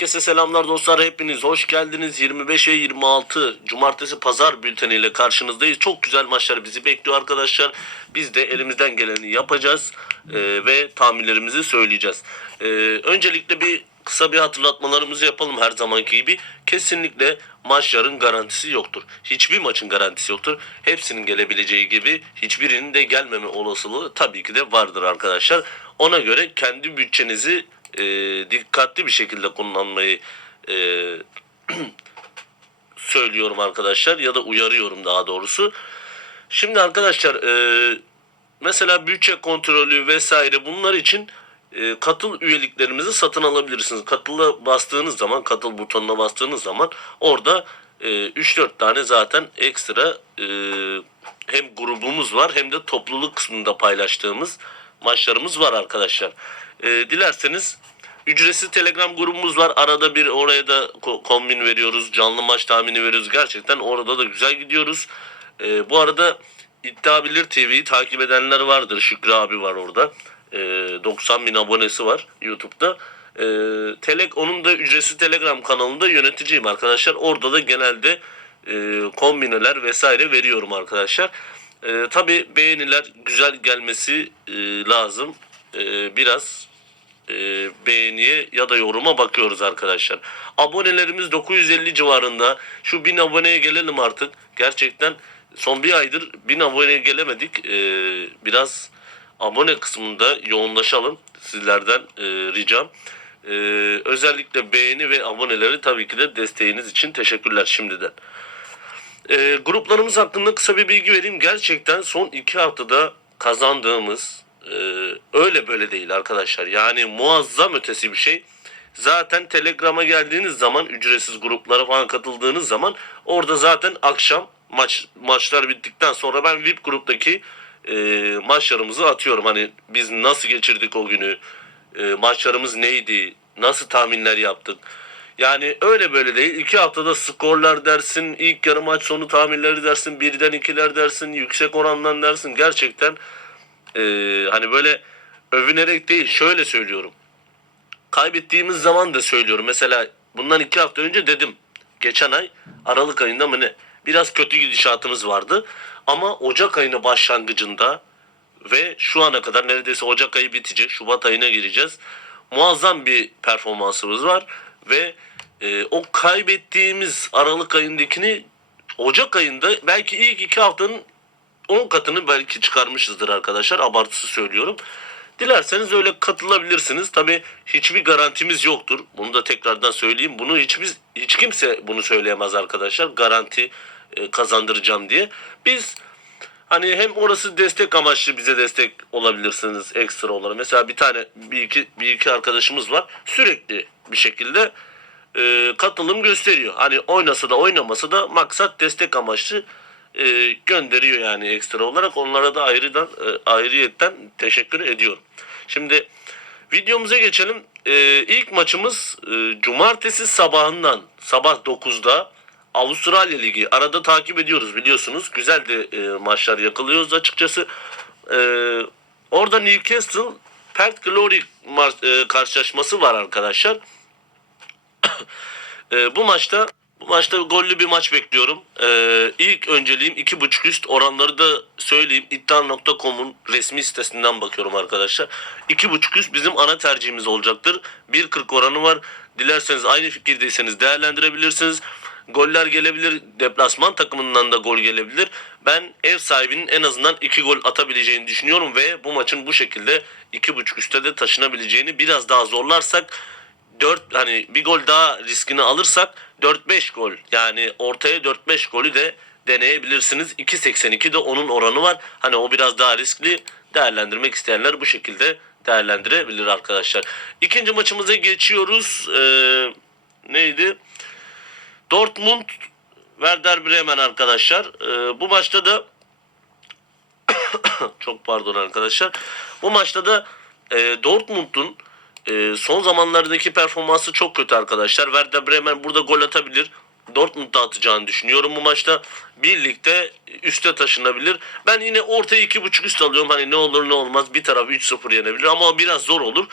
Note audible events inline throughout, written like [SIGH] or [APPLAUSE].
Herkese selamlar dostlar. Hepiniz hoş geldiniz. 25'e 26 Cumartesi Pazar bülteniyle karşınızdayız. Çok güzel maçlar bizi bekliyor arkadaşlar. Biz de elimizden geleni yapacağız ee, ve tahminlerimizi söyleyeceğiz. Ee, öncelikle bir kısa bir hatırlatmalarımızı yapalım her zamanki gibi. Kesinlikle maçların garantisi yoktur. Hiçbir maçın garantisi yoktur. Hepsinin gelebileceği gibi hiçbirinin de gelmeme olasılığı tabii ki de vardır arkadaşlar. Ona göre kendi bütçenizi e, dikkatli bir şekilde kullanmayı e, [CLEARS THROAT] söylüyorum arkadaşlar ya da uyarıyorum daha doğrusu. Şimdi arkadaşlar e, mesela bütçe kontrolü vesaire bunlar için e, katıl üyeliklerimizi satın alabilirsiniz. Katıla bastığınız zaman katıl butonuna bastığınız zaman orada e, 3-4 tane zaten ekstra e, hem grubumuz var hem de topluluk kısmında paylaştığımız maçlarımız var arkadaşlar. E, dilerseniz ücretsiz telegram grubumuz var. Arada bir oraya da ko- kombin veriyoruz. Canlı maç tahmini veriyoruz. Gerçekten orada da güzel gidiyoruz. E, bu arada İddia Bilir TV'yi takip edenler vardır. Şükrü abi var orada. E, 90 bin abonesi var YouTube'da. E, Telek, onun da ücretsiz Telegram kanalında yöneticiyim arkadaşlar. Orada da genelde e, kombineler vesaire veriyorum arkadaşlar. E, Tabi beğeniler güzel gelmesi e, lazım. E, biraz e, beğeniye ya da yoruma bakıyoruz arkadaşlar. Abonelerimiz 950 civarında. Şu 1000 aboneye gelelim artık. Gerçekten son bir aydır 1000 aboneye gelemedik. E, biraz abone kısmında yoğunlaşalım. Sizlerden e, ricam. E, özellikle beğeni ve aboneleri tabii ki de desteğiniz için teşekkürler şimdiden. Gruplarımız hakkında kısa bir bilgi vereyim. Gerçekten son iki haftada kazandığımız e, öyle böyle değil arkadaşlar. Yani muazzam ötesi bir şey. Zaten Telegram'a geldiğiniz zaman ücretsiz gruplara falan katıldığınız zaman orada zaten akşam maç maçlar bittikten sonra ben VIP gruptaki e, maçlarımızı atıyorum. Hani biz nasıl geçirdik o günü, e, maçlarımız neydi, nasıl tahminler yaptık. Yani öyle böyle değil. İki haftada skorlar dersin, ilk yarı maç sonu tahminleri dersin, birden ikiler dersin, yüksek orandan dersin. Gerçekten e, hani böyle övünerek değil şöyle söylüyorum. Kaybettiğimiz zaman da söylüyorum. Mesela bundan iki hafta önce dedim. Geçen ay Aralık ayında mı ne? Biraz kötü gidişatımız vardı. Ama Ocak ayının başlangıcında ve şu ana kadar neredeyse Ocak ayı bitecek. Şubat ayına gireceğiz. Muazzam bir performansımız var. Ve e, o kaybettiğimiz Aralık ayındakini Ocak ayında belki ilk iki haftanın 10 katını belki çıkarmışızdır arkadaşlar. Abartısı söylüyorum. Dilerseniz öyle katılabilirsiniz. Tabi hiçbir garantimiz yoktur. Bunu da tekrardan söyleyeyim. Bunu hiçbir hiç kimse bunu söyleyemez arkadaşlar. Garanti e, kazandıracağım diye. Biz hani hem orası destek amaçlı bize destek olabilirsiniz ekstra olarak. Mesela bir tane bir iki bir iki arkadaşımız var. Sürekli bir şekilde e, katılım gösteriyor. Hani oynasa da oynamasa da maksat destek amaçlı e, gönderiyor yani ekstra olarak. Onlara da ayrıdan e, ayrıyetten teşekkür ediyorum. Şimdi videomuza geçelim. E, ilk maçımız e, cumartesi sabahından sabah 9'da Avustralya Ligi. Arada takip ediyoruz biliyorsunuz. Güzel de e, maçlar yakalıyoruz açıkçası. E, orada Newcastle Perth Glory e, karşılaşması var arkadaşlar. [COUGHS] E, bu maçta bu maçta gollü bir maç bekliyorum. E, ilk önceliğim 2.5 üst oranları da söyleyeyim. İddia.com'un resmi sitesinden bakıyorum arkadaşlar. 2.5 üst bizim ana tercihimiz olacaktır. 1.40 oranı var. Dilerseniz aynı fikirdeyseniz değerlendirebilirsiniz. Goller gelebilir. Deplasman takımından da gol gelebilir. Ben ev sahibinin en azından 2 gol atabileceğini düşünüyorum ve bu maçın bu şekilde 2.5 üstte de taşınabileceğini biraz daha zorlarsak 4 hani bir gol daha riskini alırsak 4-5 gol yani ortaya 4-5 golü de deneyebilirsiniz. 2.82 de onun oranı var. Hani o biraz daha riskli değerlendirmek isteyenler bu şekilde değerlendirebilir arkadaşlar. İkinci maçımıza geçiyoruz. Ee, neydi? Dortmund Werder Bremen arkadaşlar. Ee, bu maçta da [COUGHS] çok pardon arkadaşlar. Bu maçta da e, Dortmund'un e, son zamanlardaki performansı çok kötü arkadaşlar. Werder Bremen burada gol atabilir. Dortmund da atacağını düşünüyorum bu maçta. Birlikte üste taşınabilir. Ben yine ortaya iki buçuk üst alıyorum. Hani ne olur ne olmaz bir taraf 3-0 yenebilir ama biraz zor olur.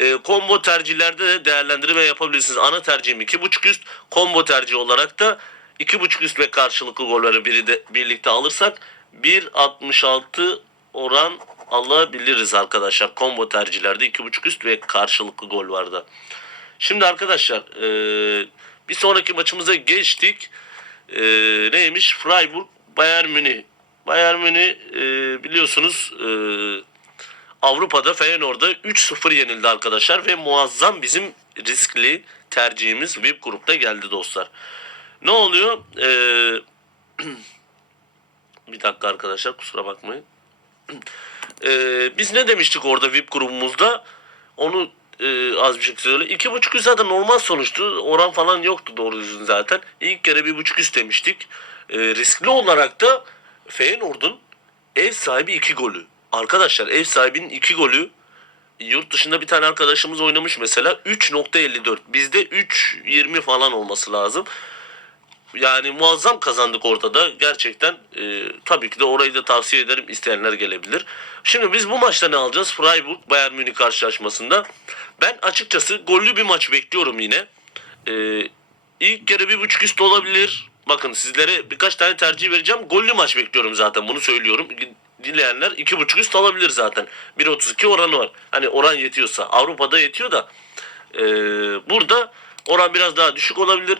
E, combo tercihlerde de değerlendirme yapabilirsiniz. Ana tercihim 2.5 üst. Combo tercih olarak da 2.5 üst ve karşılıklı golleri biri de, birlikte alırsak 1.66 oran alabiliriz arkadaşlar. Combo tercihlerde 2.5 üst ve karşılıklı gol vardı. Şimdi arkadaşlar e, bir sonraki maçımıza geçtik. E, neymiş? Freiburg Bayern Münih. Bayern Münih e, biliyorsunuz e, Avrupa'da Feyenoord'a 3-0 yenildi arkadaşlar ve muazzam bizim riskli tercihimiz VIP grupta geldi dostlar. Ne oluyor? Ee, [CLEARS THROAT] bir dakika arkadaşlar kusura bakmayın. [CLEARS THROAT] Ee, biz ne demiştik orada VIP grubumuzda? Onu e, az bir şekilde söyle. İki buçuk üst zaten normal sonuçtu. Oran falan yoktu doğru düzgün zaten. İlk kere bir buçuk üst demiştik. Ee, riskli olarak da Feyenoord'un ev sahibi iki golü. Arkadaşlar ev sahibinin iki golü yurt dışında bir tane arkadaşımız oynamış mesela 3.54. Bizde 3.20 falan olması lazım. Yani muazzam kazandık ortada. Gerçekten e, tabii ki de orayı da tavsiye ederim. isteyenler gelebilir. Şimdi biz bu maçta ne alacağız? Freiburg Bayern Münih karşılaşmasında. Ben açıkçası gollü bir maç bekliyorum yine. E, ilk kere bir buçuk üst olabilir. Bakın sizlere birkaç tane tercih vereceğim. Gollü maç bekliyorum zaten. Bunu söylüyorum. Dileyenler iki buçuk üst alabilir zaten. 1.32 oranı var. Hani oran yetiyorsa. Avrupa'da yetiyor da. e, burada oran biraz daha düşük olabilir.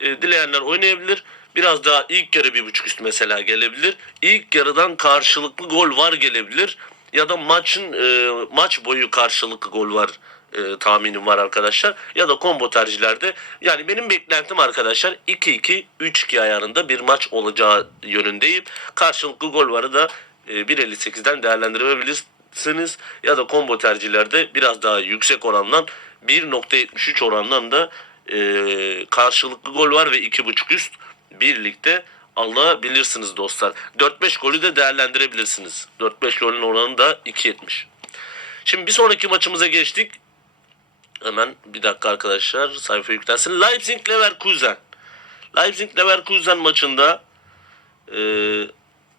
E, dileyenler oynayabilir. Biraz daha ilk yarı bir buçuk üst mesela gelebilir. İlk yarıdan karşılıklı gol var gelebilir. Ya da maçın e, maç boyu karşılıklı gol var e, tahminim var arkadaşlar. Ya da combo tercihlerde. Yani benim beklentim arkadaşlar 2-2 3-2 ayarında bir maç olacağı yönündeyim. Karşılıklı gol varı da e, 1.58'den değerlendirebilirsiniz. Ya da combo tercihlerde biraz daha yüksek orandan 1.73 orandan da e, karşılıklı gol var ve 2.5 üst birlikte alabilirsiniz dostlar. 4-5 golü de değerlendirebilirsiniz. 4-5 golün oranı da 2.70. Şimdi bir sonraki maçımıza geçtik. Hemen bir dakika arkadaşlar sayfa yüklensin. Leipzig Leverkusen. Leipzig Leverkusen maçında e,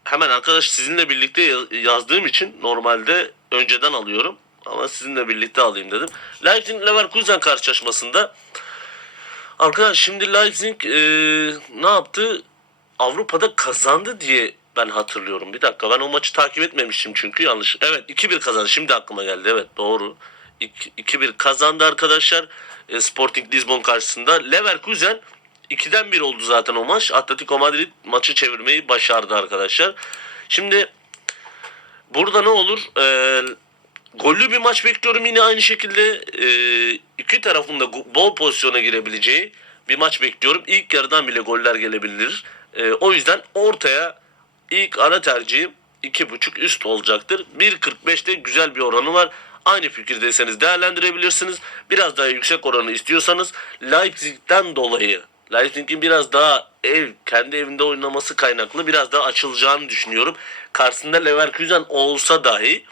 hemen arkadaş sizinle birlikte yaz- yazdığım için normalde önceden alıyorum. Ama sizinle birlikte alayım dedim. Leipzig Leverkusen karşılaşmasında Arkadaş şimdi Leipzig e, ne yaptı? Avrupa'da kazandı diye ben hatırlıyorum. Bir dakika ben o maçı takip etmemiştim çünkü yanlış. Evet 2-1 kazandı. Şimdi aklıma geldi. Evet doğru. 2-1 kazandı arkadaşlar. E, Sporting Lisbon karşısında. Leverkusen 2'den 1 oldu zaten o maç. Atletico Madrid maçı çevirmeyi başardı arkadaşlar. Şimdi burada ne olur? Ee, gollü bir maç bekliyorum yine aynı şekilde e, iki tarafın da go- bol pozisyona girebileceği bir maç bekliyorum. İlk yarıdan bile goller gelebilir. E, o yüzden ortaya ilk ana tercihim 2.5 üst olacaktır. 1.45'te güzel bir oranı var. Aynı fikirdeyseniz değerlendirebilirsiniz. Biraz daha yüksek oranı istiyorsanız Leipzig'ten dolayı Leipzig'in biraz daha ev kendi evinde oynaması kaynaklı biraz daha açılacağını düşünüyorum. Karşısında Leverkusen olsa dahi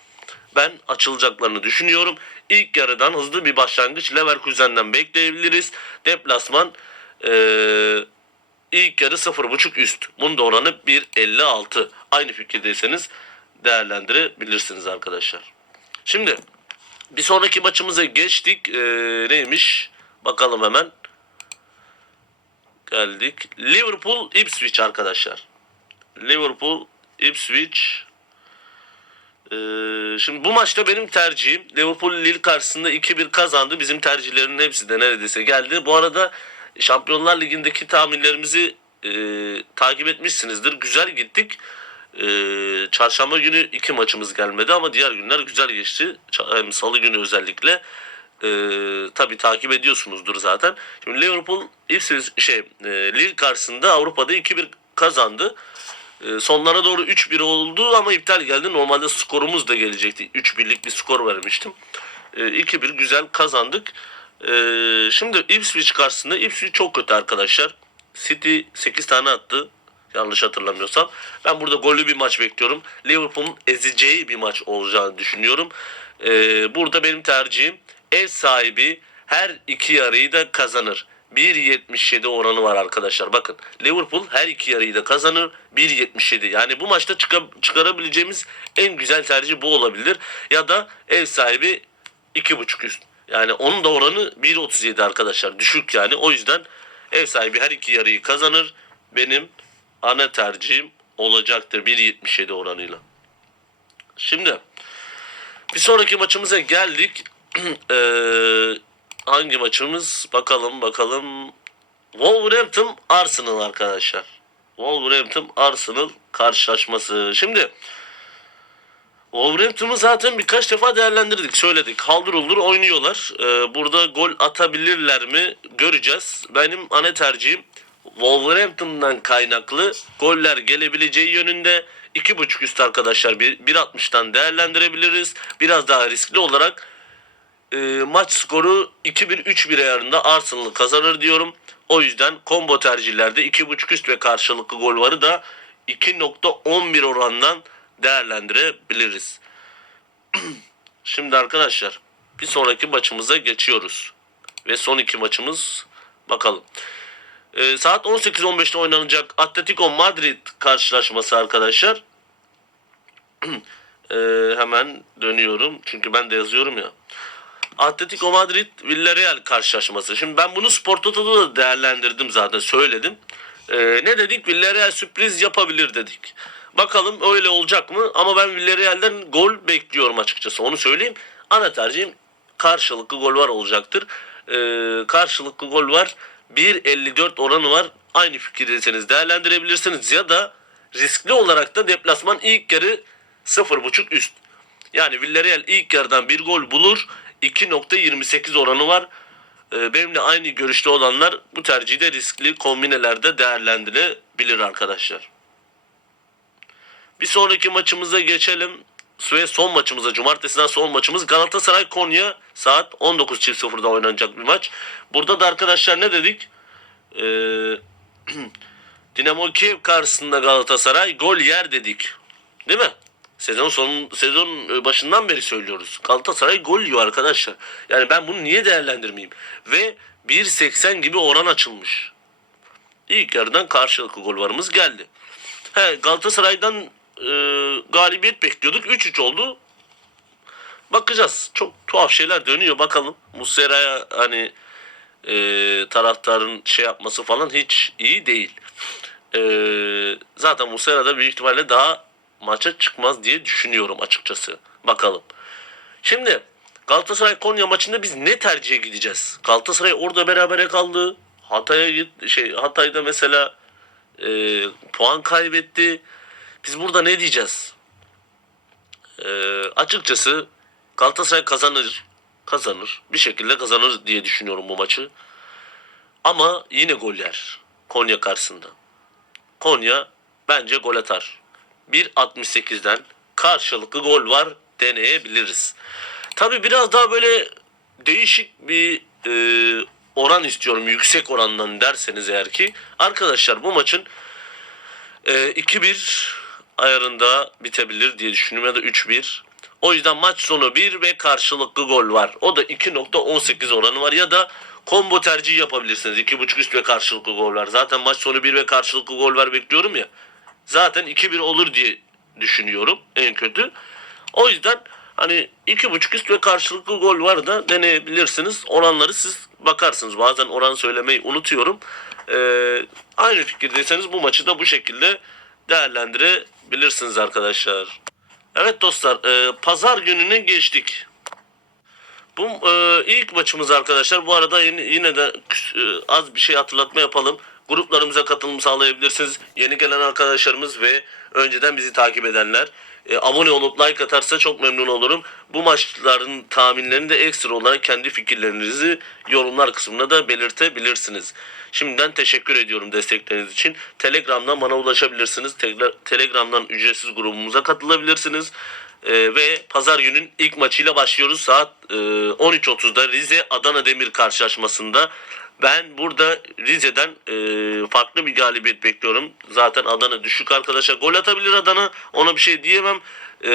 ben açılacaklarını düşünüyorum. İlk yarıdan hızlı bir başlangıç Leverkusen'den bekleyebiliriz. Deplasman eee ilk yarı 0.5 üst. Bunun da oranı 1.56. Aynı fikirdeyseniz değerlendirebilirsiniz arkadaşlar. Şimdi bir sonraki maçımıza geçtik. Eee, neymiş? Bakalım hemen. Geldik. Liverpool Ipswich arkadaşlar. Liverpool Ipswich ee, şimdi bu maçta benim tercihim Liverpool Lille karşısında 2-1 kazandı. Bizim tercihlerin hepsi de neredeyse geldi. Bu arada Şampiyonlar Ligi'ndeki tahminlerimizi e, takip etmişsinizdir. Güzel gittik. E, çarşamba günü iki maçımız gelmedi ama diğer günler güzel geçti. Salı günü özellikle. E, tabii takip ediyorsunuzdur zaten. Şimdi Liverpool Ipswich şey e, Lille karşısında Avrupa'da 2-1 kazandı. E, sonlara doğru 3-1 oldu ama iptal geldi. Normalde skorumuz da gelecekti. 3-1'lik bir skor vermiştim. E, 2-1 güzel kazandık. E, şimdi Ipswich karşısında Ipswich çok kötü arkadaşlar. City 8 tane attı. Yanlış hatırlamıyorsam. Ben burada gollü bir maç bekliyorum. Liverpool'un ezeceği bir maç olacağını düşünüyorum. Burada benim tercihim ev sahibi her iki yarıyı da kazanır. 1.77 oranı var arkadaşlar. Bakın Liverpool her iki yarıyı da kazanır. 1.77. Yani bu maçta çıka- çıkarabileceğimiz en güzel tercih bu olabilir. Ya da ev sahibi 2.5 üst. Yani onun da oranı 1.37 arkadaşlar. Düşük yani. O yüzden ev sahibi her iki yarıyı kazanır. Benim ana tercihim olacaktır 1.77 oranıyla. Şimdi bir sonraki maçımıza geldik. Eee, [CLEARS THROAT] hangi maçımız? Bakalım bakalım. Wolverhampton Arsenal arkadaşlar. Wolverhampton Arsenal karşılaşması. Şimdi Wolverhampton'u zaten birkaç defa değerlendirdik. Söyledik. Haldır uldur oynuyorlar. Ee, burada gol atabilirler mi göreceğiz. Benim ana tercihim Wolverhampton'dan kaynaklı goller gelebileceği yönünde 2.5 üst arkadaşlar bir- 1.60'tan değerlendirebiliriz. Biraz daha riskli olarak e, maç skoru 2-1-3-1 ayarında Arsenal kazanır diyorum. O yüzden combo tercihlerde 2.5 üst ve karşılıklı gol varı da 2.11 orandan değerlendirebiliriz. [CLEARS THROAT] Şimdi arkadaşlar bir sonraki maçımıza geçiyoruz. Ve son iki maçımız bakalım. Ee, saat 18.15'te oynanacak Atletico Madrid karşılaşması arkadaşlar. [CLEARS THROAT] Ee, hemen dönüyorum. Çünkü ben de yazıyorum ya. Atletico Madrid Villarreal karşılaşması. Şimdi ben bunu Spor Toto'da da değerlendirdim zaten söyledim. Ee, ne dedik? Villarreal sürpriz yapabilir dedik. Bakalım öyle olacak mı? Ama ben Villarreal'den gol bekliyorum açıkçası. Onu söyleyeyim. Ana tercihim karşılıklı gol var olacaktır. Ee, karşılıklı gol var. 1.54 oranı var. Aynı fikirdeyseniz değerlendirebilirsiniz. Ya da riskli olarak da deplasman ilk yarı 0.5 üst. Yani Villarreal ilk yarıdan bir gol bulur. 2.28 oranı var. Ee, Benimle aynı görüşte olanlar bu tercihi riskli kombinelerde değerlendirebilir arkadaşlar. Bir sonraki maçımıza geçelim. Ve son maçımıza, cumartesiden son maçımız Galatasaray Konya saat 19.00'da oynanacak bir maç. Burada da arkadaşlar ne dedik? Ee, [CLEARS THROAT] Dinamo Kiev karşısında Galatasaray gol yer dedik. Değil mi? Sezon son sezon başından beri söylüyoruz. Galatasaray gol yiyor arkadaşlar. Yani ben bunu niye değerlendirmeyeyim? Ve 1.80 gibi oran açılmış. İlk yarıdan karşılıklı gol varımız geldi. He, Galatasaray'dan e, galibiyet bekliyorduk. 3-3 oldu. Bakacağız. Çok tuhaf şeyler dönüyor bakalım. Muslera'ya hani e, taraftarın şey yapması falan hiç iyi değil. E, zaten Muslera da büyük ihtimalle daha maça çıkmaz diye düşünüyorum açıkçası. Bakalım. Şimdi Galatasaray Konya maçında biz ne tercihe gideceğiz? Galatasaray orada berabere kaldı. Hatay'a git şey Hatay'da mesela e, puan kaybetti. Biz burada ne diyeceğiz? E, açıkçası Galatasaray kazanır. Kazanır. Bir şekilde kazanır diye düşünüyorum bu maçı. Ama yine gol yer. Konya karşısında. Konya bence gol atar. 1.68'den karşılıklı gol var deneyebiliriz. Tabi biraz daha böyle değişik bir e, oran istiyorum yüksek orandan derseniz eğer ki arkadaşlar bu maçın e, 2-1 ayarında bitebilir diye düşünüyorum ya da 3-1. O yüzden maç sonu 1 ve karşılıklı gol var. O da 2.18 oranı var ya da combo tercihi yapabilirsiniz. 2.5 üst ve karşılıklı gol var. Zaten maç sonu 1 ve karşılıklı gol var bekliyorum ya. Zaten 2-1 olur diye düşünüyorum en kötü. O yüzden hani 2.5 üst ve karşılıklı gol var da deneyebilirsiniz. Oranları siz bakarsınız. Bazen oran söylemeyi unutuyorum. Ee, aynı fikirdeyseniz bu maçı da bu şekilde değerlendirebilirsiniz arkadaşlar. Evet dostlar, e, pazar gününe geçtik. Bu e, ilk maçımız arkadaşlar. Bu arada yine, yine de e, az bir şey hatırlatma yapalım. Gruplarımıza katılım sağlayabilirsiniz. Yeni gelen arkadaşlarımız ve önceden bizi takip edenler e, abone olup like atarsa çok memnun olurum. Bu maçların tahminlerini de ekstra olarak kendi fikirlerinizi yorumlar kısmına da belirtebilirsiniz. Şimdiden teşekkür ediyorum destekleriniz için. Telegram'dan bana ulaşabilirsiniz. Telegram'dan ücretsiz grubumuza katılabilirsiniz. Ee, ve pazar günün ilk maçıyla başlıyoruz. Saat e, 13.30'da Rize Adana Demir karşılaşmasında. Ben burada Rize'den e, farklı bir galibiyet bekliyorum. Zaten Adana düşük arkadaşa gol atabilir Adana. Ona bir şey diyemem. E,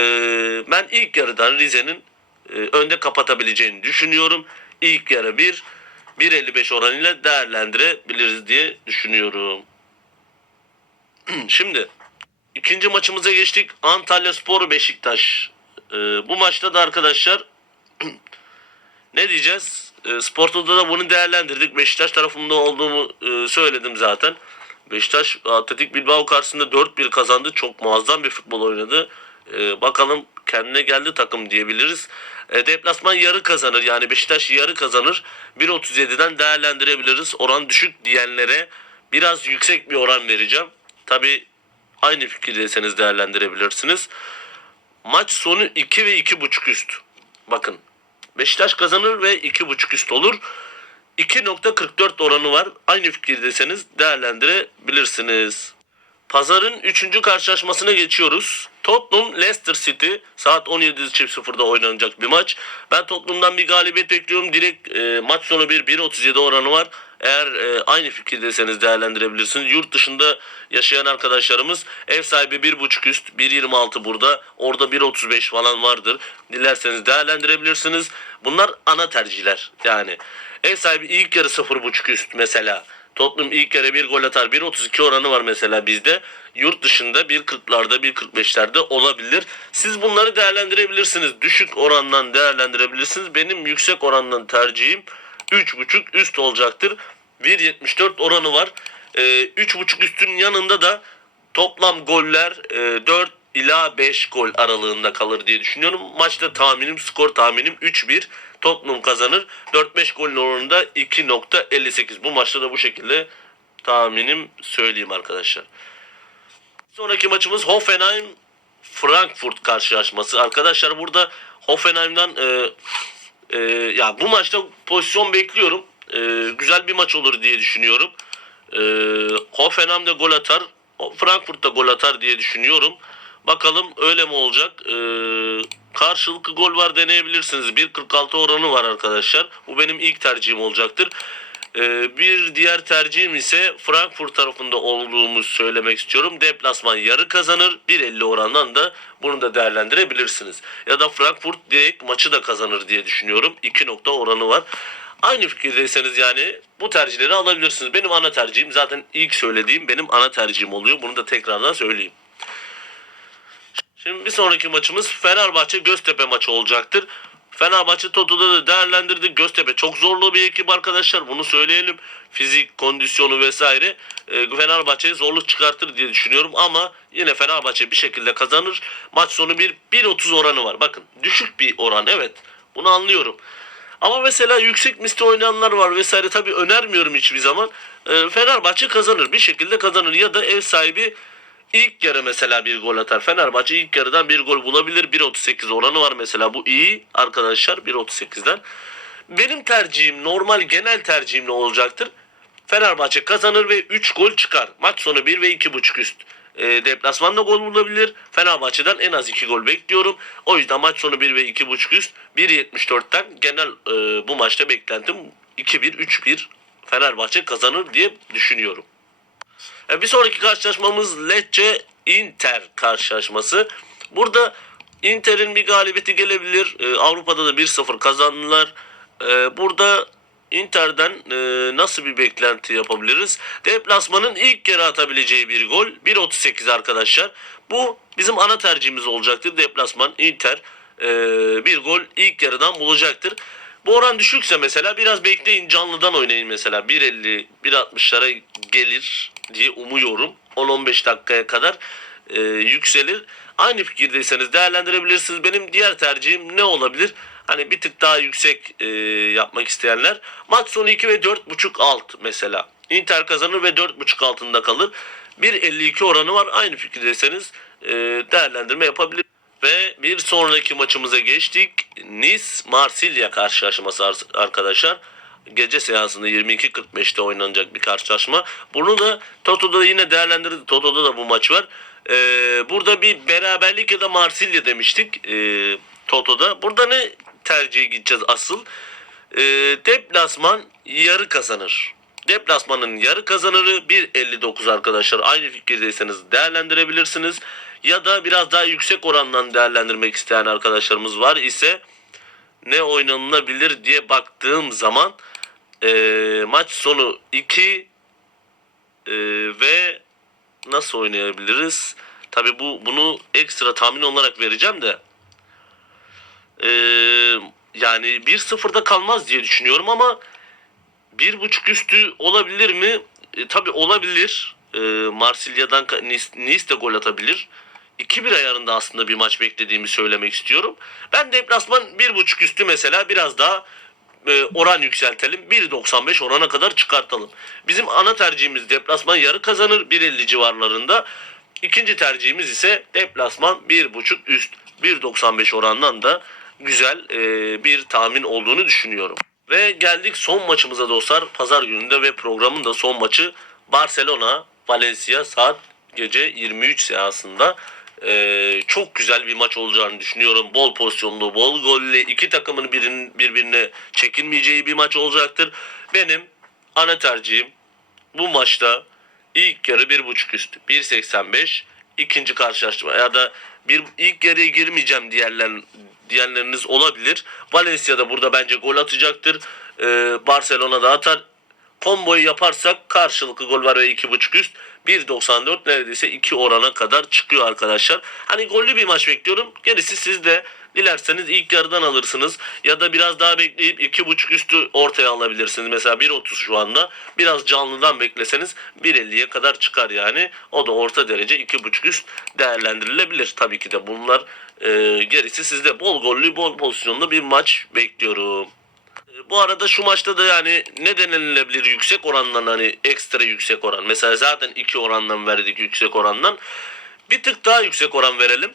ben ilk yarıdan Rize'nin e, önde kapatabileceğini düşünüyorum. İlk yarı 1 1.55 oranıyla değerlendirebiliriz diye düşünüyorum. [CLEARS THROAT] Şimdi ikinci maçımıza geçtik. Antalya Spor Beşiktaş. Ee, bu maçta da arkadaşlar [CLEARS THROAT] Ne diyeceğiz? E, Sporto'da da bunu değerlendirdik. Beşiktaş tarafında olduğumu e, söyledim zaten. Beşiktaş Atletik Bilbao karşısında 4-1 kazandı. Çok muazzam bir futbol oynadı. E, bakalım kendine geldi takım diyebiliriz. E, deplasman yarı kazanır. Yani Beşiktaş yarı kazanır. 1.37'den değerlendirebiliriz. Oran düşük diyenlere biraz yüksek bir oran vereceğim. Tabi aynı fikirdeyseniz değerlendirebilirsiniz. Maç sonu 2 ve 2.5 üst. Bakın Beşiktaş kazanır ve 2.5 üst olur. 2.44 oranı var. Aynı fikirdeyseniz değerlendirebilirsiniz. Pazarın 3. karşılaşmasına geçiyoruz. Tottenham Leicester City saat 17.00'da oynanacak bir maç. Ben Tottenham'dan bir galibiyet bekliyorum. Direkt e, maç sonu bir 1.37 oranı var. Eğer e, aynı fikirdeyseniz değerlendirebilirsiniz. Yurt dışında yaşayan arkadaşlarımız ev sahibi 1.5 üst 1.26 burada. Orada 1.35 falan vardır. Dilerseniz değerlendirebilirsiniz. Bunlar ana tercihler. Yani ev sahibi ilk yarı 0.5 üst mesela. Tottenham ilk yarı bir gol atar. 1.32 oranı var mesela bizde. Yurt dışında 1.40'larda 1.45'lerde olabilir. Siz bunları değerlendirebilirsiniz. Düşük orandan değerlendirebilirsiniz. Benim yüksek orandan tercihim 3.5 üst olacaktır. 1.74 oranı var. Ee, 3.5 üstün yanında da toplam goller e, 4 ila 5 gol aralığında kalır diye düşünüyorum. Maçta tahminim, skor tahminim 3-1. Tottenham kazanır. 4-5 golün oranında 2.58. Bu maçta da bu şekilde tahminim söyleyeyim arkadaşlar. Sonraki maçımız Hoffenheim Frankfurt karşılaşması. Arkadaşlar burada Hoffenheim'dan e, e, ya bu maçta pozisyon bekliyorum. E, güzel bir maç olur diye düşünüyorum. E, Hoffenheim de gol atar. Frankfurt da gol atar diye düşünüyorum. Bakalım öyle mi olacak? E, karşılıklı gol var deneyebilirsiniz. 1.46 oranı var arkadaşlar. Bu benim ilk tercihim olacaktır. Ee, bir diğer tercihim ise Frankfurt tarafında olduğumu söylemek istiyorum. Deplasman yarı kazanır. 1.50 orandan da bunu da değerlendirebilirsiniz. Ya da Frankfurt direkt maçı da kazanır diye düşünüyorum. 2 nokta oranı var. Aynı fikirdeyseniz yani bu tercihleri alabilirsiniz. Benim ana tercihim zaten ilk söylediğim benim ana tercihim oluyor. Bunu da tekrardan söyleyeyim. Şimdi bir sonraki maçımız Fenerbahçe Göztepe maçı olacaktır. Fenerbahçe Toto'da da değerlendirdik. Göztepe çok zorlu bir ekip arkadaşlar. Bunu söyleyelim. Fizik, kondisyonu vesaire. E, Fenerbahçe'ye zorluk çıkartır diye düşünüyorum. Ama yine Fenerbahçe bir şekilde kazanır. Maç sonu bir 1.30 oranı var. Bakın düşük bir oran evet. Bunu anlıyorum. Ama mesela yüksek misli oynayanlar var vesaire. Tabii önermiyorum hiçbir zaman. E, Fenerbahçe kazanır. Bir şekilde kazanır. Ya da ev sahibi İlk yarı mesela bir gol atar. Fenerbahçe ilk yarıdan bir gol bulabilir. 1.38 oranı var mesela. Bu iyi arkadaşlar 1.38'den. Benim tercihim normal genel tercihim ne olacaktır? Fenerbahçe kazanır ve 3 gol çıkar. Maç sonu 1 ve 2.5 üst. E, deplasmanda gol bulabilir. Fenerbahçe'den en az 2 gol bekliyorum. O yüzden maç sonu 1 ve 2.5 üst. 1.74'ten genel e, bu maçta beklentim 2-1, 3-1 Fenerbahçe kazanır diye düşünüyorum. E, Bir sonraki karşılaşmamız Lecce Inter karşılaşması. Burada Inter'in bir galibiyeti gelebilir. E, Avrupa'da da 1-0 kazandılar. E, Burada Inter'den nasıl bir beklenti yapabiliriz? Deplasmanın ilk kere atabileceği bir gol. 1.38 arkadaşlar. Bu bizim ana tercihimiz olacaktır. Deplasman Inter bir gol ilk yarıdan bulacaktır. Bu oran düşükse mesela biraz bekleyin canlıdan oynayın mesela. 1.50 1.60'lara gelir diye umuyorum. 10-15 dakikaya kadar e, yükselir. Aynı fikirdeyseniz değerlendirebilirsiniz. Benim diğer tercihim ne olabilir? Hani bir tık daha yüksek e, yapmak isteyenler. Maç sonu 2 ve 4.5 alt mesela. Inter kazanır ve 4.5 altında kalır. 1.52 oranı var. Aynı fikirdeyseniz e, değerlendirme yapabilir. Ve bir sonraki maçımıza geçtik. Nice Marsilya karşılaşması ar- arkadaşlar. Gece seansında 22.45'te oynanacak bir karşılaşma. Bunu da Toto'da yine değerlendirdik. Toto'da da bu maç var. Ee, burada bir beraberlik ya da Marsilya demiştik ee, Toto'da. Burada ne tercihe gideceğiz asıl? Ee, deplasman yarı kazanır. Deplasmanın yarı kazanırı 1.59 arkadaşlar. Aynı fikirdeyseniz değerlendirebilirsiniz. Ya da biraz daha yüksek orandan değerlendirmek isteyen arkadaşlarımız var ise ne oynanılabilir diye baktığım zaman eee, maç sonu 2 ve nasıl oynayabiliriz? Tabi bu bunu ekstra tahmin olarak vereceğim de eee, yani 1-0'da kalmaz diye düşünüyorum ama bir buçuk üstü olabilir mi? E, tabii olabilir. E, Marsilya'dan Nice, Nice de gol atabilir. 2-1 ayarında aslında bir maç beklediğimi söylemek istiyorum. Ben deplasman bir buçuk üstü mesela biraz daha e, oran yükseltelim. 1.95 orana kadar çıkartalım. Bizim ana tercihimiz deplasman yarı kazanır 1.50 civarlarında. İkinci tercihimiz ise deplasman 1.5 üst 1.95 orandan da güzel e, bir tahmin olduğunu düşünüyorum. Ve geldik son maçımıza dostlar. Pazar gününde ve programın da son maçı Barcelona Valencia saat gece 23 seansında. Ee, çok güzel bir maç olacağını düşünüyorum. Bol pozisyonlu, bol gollü, iki takımın birin, birbirine çekinmeyeceği bir maç olacaktır. Benim ana tercihim bu maçta ilk yarı bir buçuk üstü 1.85 ikinci karşılaşma ya da bir ilk yarıya girmeyeceğim diyenler diyenleriniz olabilir. Valencia da burada bence gol atacaktır. Ee, Barcelona da atar. Komboyu yaparsak karşılıklı gol var ve 2.5 üst 1.94 neredeyse 2 orana kadar çıkıyor arkadaşlar. Hani gollü bir maç bekliyorum. Gerisi sizde. Dilerseniz ilk yarıdan alırsınız ya da biraz daha bekleyip 2.5 üstü ortaya alabilirsiniz. Mesela 1.30 şu anda. Biraz canlıdan bekleseniz 1.50'ye kadar çıkar yani. O da orta derece 2.5 üst değerlendirilebilir. Tabii ki de bunlar e, gerisi sizde. Bol gollü, bol pozisyonlu bir maç bekliyorum. Bu arada şu maçta da yani ne denilebilir yüksek orandan hani ekstra yüksek oran. Mesela zaten 2 orandan verdik yüksek orandan. Bir tık daha yüksek oran verelim.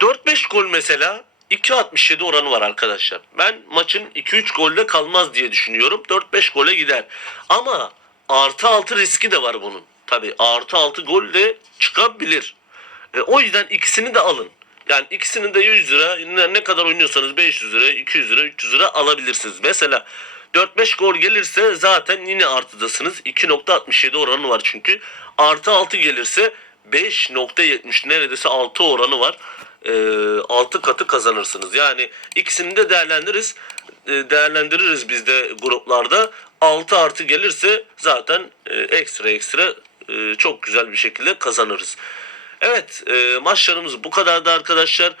4-5 gol mesela 2.67 oranı var arkadaşlar. Ben maçın 2-3 golde kalmaz diye düşünüyorum. 4-5 gole gider. Ama artı 6 riski de var bunun. Tabi artı 6 gol de çıkabilir. E, o yüzden ikisini de alın. Yani ikisini de 100 lira ne, kadar oynuyorsanız 500 lira, 200 lira, 300 lira alabilirsiniz. Mesela 4-5 gol gelirse zaten yine artıdasınız. 2.67 oranı var çünkü. Artı 6 gelirse 5.70 neredeyse 6 oranı var. Ee, 6 katı kazanırsınız. Yani ikisini de değerlendiririz. Ee, değerlendiririz biz de gruplarda. 6 artı gelirse zaten e, ekstra ekstra e, çok güzel bir şekilde kazanırız. Evet e, maçlarımız bu kadardı arkadaşlar.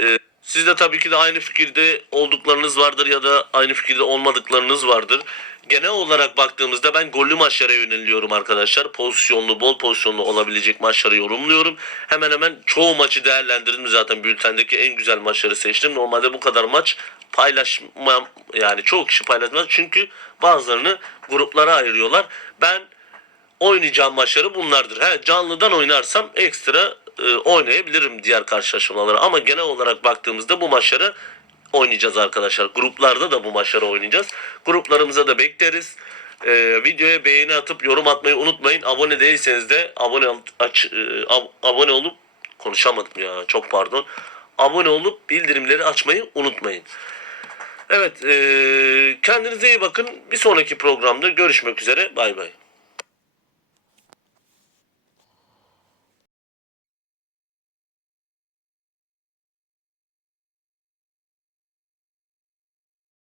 E, siz de tabii ki de aynı fikirde olduklarınız vardır ya da aynı fikirde olmadıklarınız vardır. Genel olarak baktığımızda ben gollü maçlara yöneliyorum arkadaşlar. Pozisyonlu, bol pozisyonlu olabilecek maçları yorumluyorum. Hemen hemen çoğu maçı değerlendirdim zaten. Bültendeki en güzel maçları seçtim. Normalde bu kadar maç paylaşmam yani çoğu kişi paylaşmaz. Çünkü bazılarını gruplara ayırıyorlar. Ben oynayacağım maçları bunlardır. He, canlıdan oynarsam ekstra e, oynayabilirim diğer karşılaşmaları. Ama genel olarak baktığımızda bu maçları oynayacağız arkadaşlar. Gruplarda da bu maçları oynayacağız. Gruplarımıza da bekleriz. E, videoya beğeni atıp yorum atmayı unutmayın. Abone değilseniz de abone aç e, ab- abone olup konuşamadım ya çok pardon. Abone olup bildirimleri açmayı unutmayın. Evet, e, kendinize iyi bakın. Bir sonraki programda görüşmek üzere. Bay bay.